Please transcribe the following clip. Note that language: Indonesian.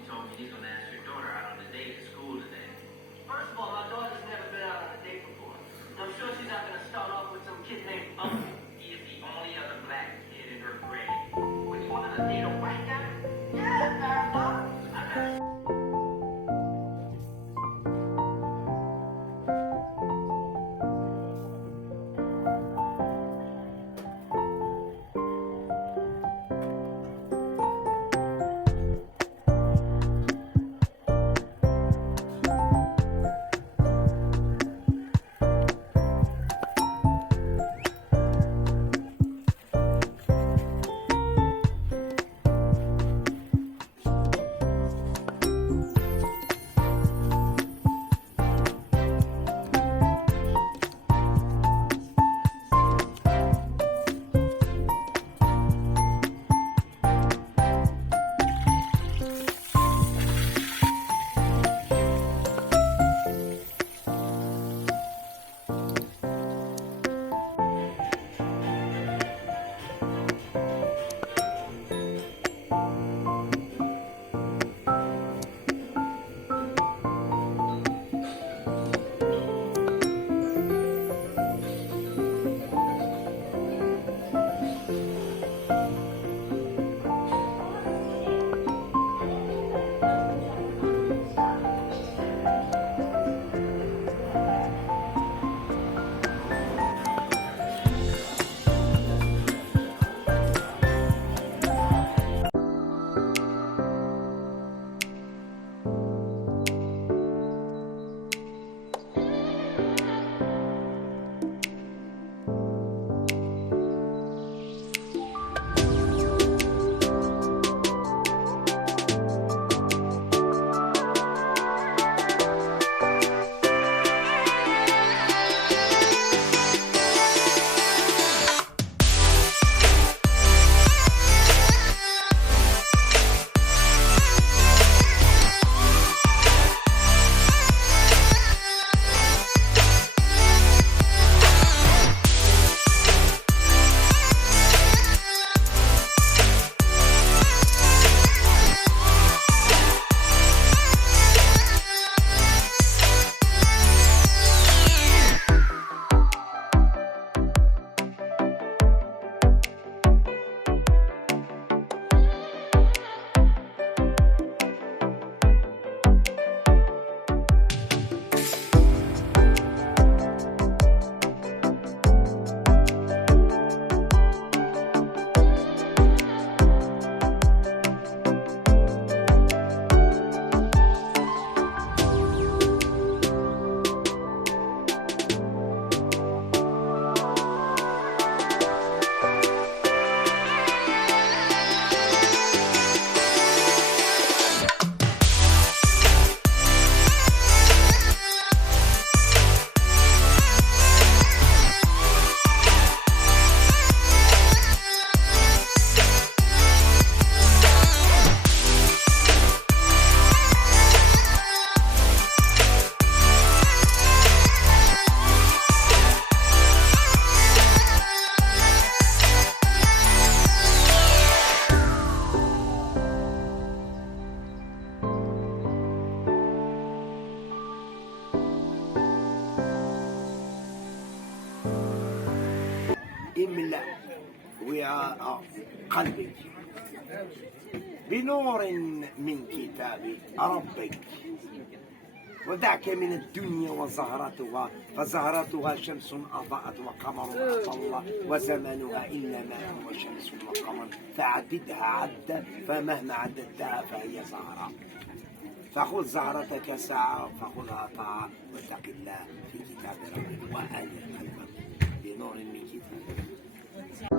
he told me he's gonna ask your daughter out on a date at school today. First of all, my daughter's never been out on a date before. I'm sure she's not gonna start off with some kid named Uncle. He is the only other black kid in her grade. Would you want to date a white guy? Yeah, fair enough. I guess. املأ وعاء قلبك بنور من كتاب ربك ودعك من الدنيا وزهرتها فزهرتها شمس أضاءت وقمر أطل وزمنها إلا ماء وشمس وقمر فعددها عدا فمهما عددتها فهي زهرة فخذ زهرتك ساعة فخذها طاعة واتق الله في كتاب ربك وأنر قلبك بنور من كتاب